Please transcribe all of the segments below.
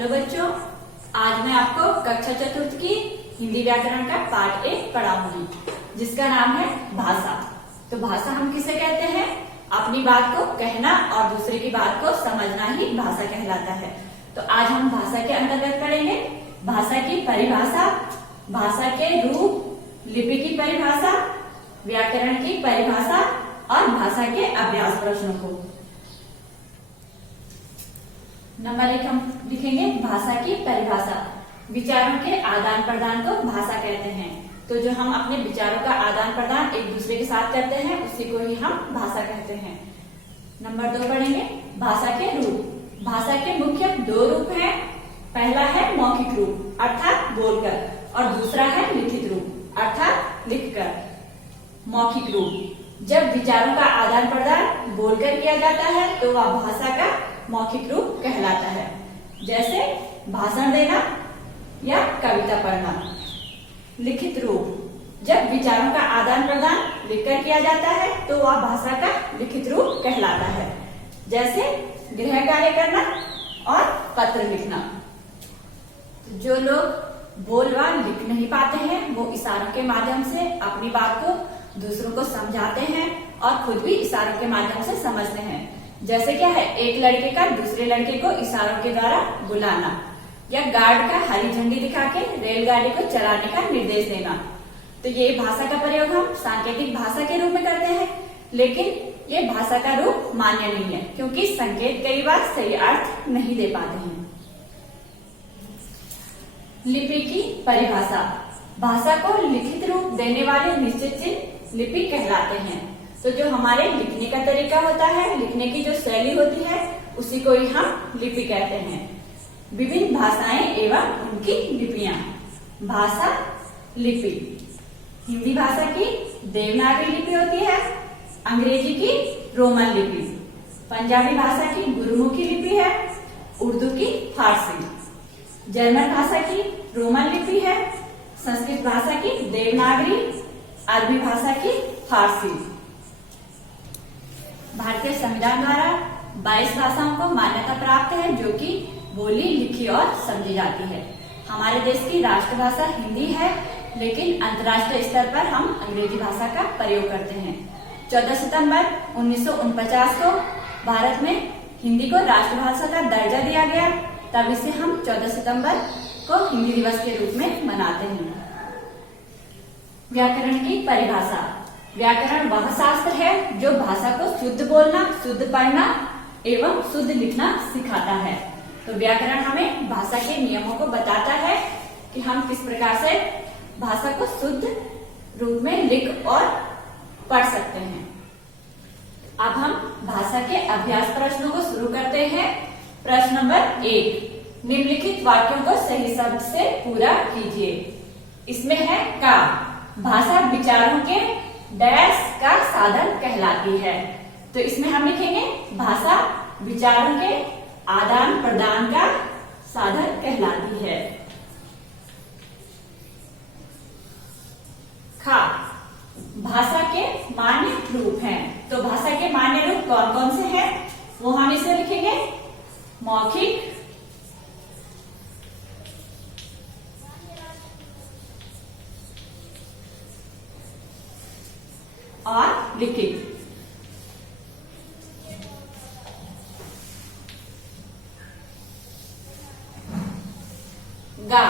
Hello बच्चों, आज मैं आपको कक्षा चतुर्थ की हिंदी व्याकरण का पाठ 1 पढ़ाऊंगी, जिसका नाम है भाषा। तो भाषा हम किसे कहते हैं? अपनी बात को कहना और दूसरे की बात को समझना ही भाषा कहलाता है। तो आज हम भाषा के अंतर्गत पढ़ेंगे भाषा की परिभाषा, भाषा के रूप, लिपि की परिभाषा, व्याकरण की परिभाषा और भाषा के अभ्यास प्रश्नों को। नंबर 1 हम लिखेंगे भाषा की परिभाषा। विचारों के आदान प्रदान को भाषा कहते हैं। तो जो हम अपने विचारों का आदान प्रदान एक दूसरे के साथ करते हैं, उसी को ही हम भाषा कहते हैं। नंबर 2 पढ़ेंगे भाषा के रूप। भाषा के मुख्य 2 रूप हैं। पहला है मौखिक रूप अर्थात बोलकर, और दूसरा है लिखित रूप अर्थात लिखकर। मौखिक रूप, जब विचारों का आदान प्रदान बोलकर किया जाता है तो वह भाषा का मौखिक रूप कहलाता है, जैसे भाषण देना या कविता पढ़ना। लिखित रूप, जब विचारों का आदान प्रदान लिखकर किया जाता है तो वह भाषा का लिखित रूप कहलाता है, जैसे गृह कार्य करना और पत्र लिखना। जो लोग बोल व लिख नहीं पाते हैं, वो इशारों के माध्यम से अपनी बात को दूसरों को समझाते हैं और खुद भी इशारों के माध्यम से समझते हैं। जैसे क्या है, एक लड़के का दूसरे लड़के को इशारों के द्वारा बुलाना, या गार्ड का हरी झंडी दिखा के रेलगाड़ी को चलाने का निर्देश देना। तो ये भाषा का प्रयोग हम सांकेतिक भाषा के रूप में करते हैं, लेकिन ये भाषा का रूप मान्य नहीं है, क्योंकि संकेत कई बार सही अर्थ नहीं दे पाते हैं। लिपि की परिभाषा, भाषा को लिखित रूप देने वाले निश्चित चिन्ह लिपि कहलाते हैं। तो जो हमारे लिखने का तरीका होता है, लिखने की जो शैली होती है, उसी को ही हम लिपि कहते हैं। विभिन्न भाषाएं एवं उनकी लिपियां। भाषा लिपि, हिंदी भाषा की देवनागरी लिपि होती है, अंग्रेजी की रोमन लिपि, पंजाबी भाषा की गुरुमुखी लिपि है, उर्दू की फारसी, जर्मन भाषा की रोमन लिपि है, संस्कृत भाषा की देवनागरी, अरबी भाषा की फारसी। भारतीय संविधान द्वारा 22 भाषाओं को मान्यता प्राप्त है, जो कि बोली, लिखी और समझी जाती है। हमारे देश की राष्ट्रभाषा हिंदी है, लेकिन अंतर्राष्ट्रीय स्तर पर हम अंग्रेजी भाषा का प्रयोग करते हैं। 14 सितंबर 1949 को भारत में हिंदी को राष्ट्रभाषा का दर्जा दिया गया। तब इसे हम 14 सितंबर को हिंदी दिवस के रूप में मनाते हैं। व्याकरण की परिभाषा। व्याकरण वह शास्त्र है जो भाषा को शुद्ध बोलना, शुद्ध पढ़ना एवं शुद्ध लिखना सिखाता है। तो व्याकरण हमें भाषा के नियमों को बताता है कि हम किस प्रकार से भाषा को शुद्ध रूप में लिख और पढ़ सकते हैं। अब हम भाषा के अभ्यास प्रश्नों को शुरू करते हैं। प्रश्न नंबर 1, निम्नलिखित वाक्यों को सही शब्द से पूरा कीजिए। इसमें है का, भाषा विचारों के डैश का साधन कहलाती है। तो इसमें हम लिखेंगे भाषा विचारों के आदान प्रदान का साधन कहलाती है। खा, भाषा के मान्य रूप हैं। तो भाषा के मान्य रूप कौन कौन से हैं, वो हम इसमें लिखेंगे मौखिक, और लिखित। गा,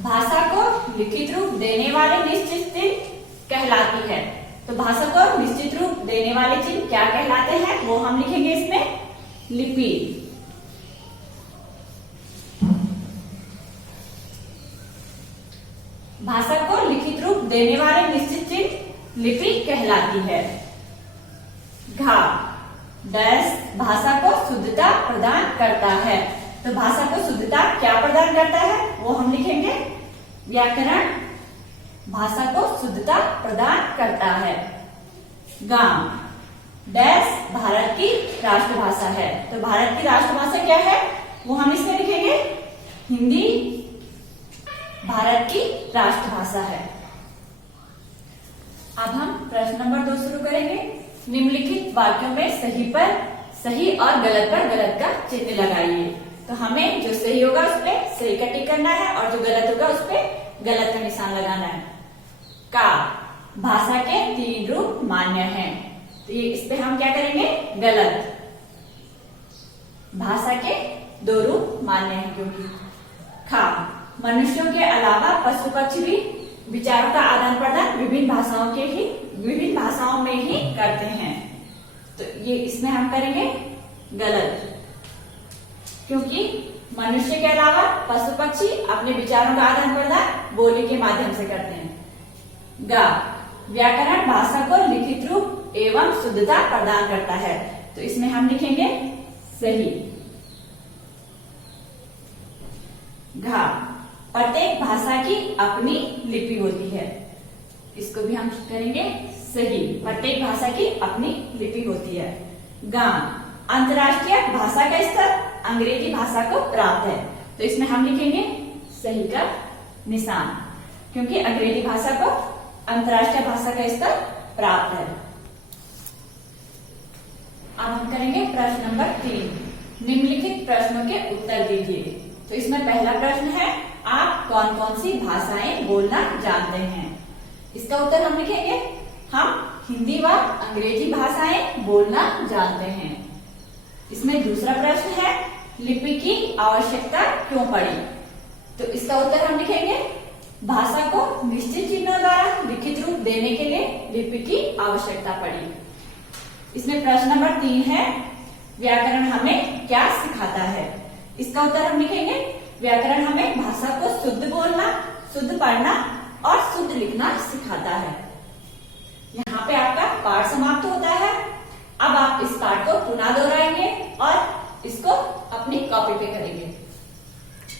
भाषा को लिखित रूप देने वाले निश्चित चिन्ह कहलाती है। तो भाषा को निश्चित रूप देने वाले चिन्ह क्या कहलाते हैं, वो हम लिखेंगे इसमें लिपि। भाषा को लिखित रूप देने वाले निश्चित चिन्ह लिपि कहलाती है। घा, डैश भाषा को शुद्धता प्रदान करता है। तो भाषा को शुद्धता क्या प्रदान करता है, वो हम लिखेंगे व्याकरण भाषा को शुद्धता प्रदान करता है। गाम, डैश भारत की राष्ट्रभाषा है। तो भारत की राष्ट्रभाषा क्या है, वो हम इसमें लिखेंगे हिंदी भारत की राष्ट्रभाषा है। अब हम प्रश्न नंबर 2 शुरू करेंगे। निम्नलिखित वाक्यों में सही पर सही और गलत पर गलत का चिन्ह लगाइए। तो हमें जो सही होगा उस पे सही का टिक करना है और जो गलत होगा उस पे गलत का निशान लगाना है। का, भाषा के 3 रूप मान्य हैं, तो ये इस पे हम क्या करेंगे, गलत। भाषा के 2 रूप मान्य हैं क्योंकि। खा, मनुष्यों के अलावा पशु पक्षी भी विचारों का आदान प्रदान विभिन्न भाषाओं में ही करते हैं, तो ये इसमें हम करेंगे गलत, क्योंकि मनुष्य के अलावा पशु पक्षी अपने विचारों का आदान प्रदान बोली के माध्यम से करते हैं। गा, व्याकरण भाषा को लिखित रूप एवं शुद्धता प्रदान करता है, तो इसमें हम लिखेंगे सही। घा, प्रत्येक भाषा की अपनी लिपि होती है, इसको भी हम करेंगे सही, प्रत्येक भाषा की अपनी लिपि होती है। गा, अंतर्राष्ट्रीय भाषा का स्तर अंग्रेजी भाषा को प्राप्त है, तो इसमें हम लिखेंगे सही का निशान, क्योंकि अंग्रेजी भाषा को अंतर्राष्ट्रीय भाषा का स्तर प्राप्त है। अब हम करेंगे प्रश्न नंबर 3, निम्नलिखित प्रश्नों के उत्तर दीजिए। तो इसमें पहला प्रश्न है, आप कौन कौन सी भाषाएं बोलना जानते हैं? इसका उत्तर हम लिखेंगे, हम हिंदी व अंग्रेजी भाषाएं बोलना जानते हैं। इसमें दूसरा प्रश्न है, लिपि की आवश्यकता क्यों पड़ी? तो इसका उत्तर हम लिखेंगे, भाषा को निश्चित चिन्हों द्वारा लिखित रूप देने के लिए लिपि की आवश्यकता पड़ी। इसमें प्रश्न नंबर 3 है, व्याकरण हमें क्या सिखाता है? इसका उत्तर हम लिखेंगे, व्याकरण हमें भाषा को शुद्ध बोलना, शुद्ध पढ़ना और शुद्ध लिखना सिखाता है। यहाँ पे आपका पाठ समाप्त होता है। अब आप इस पाठ को पुनः दोहराएंगे और इसको अपनी कॉपी पे करेंगे।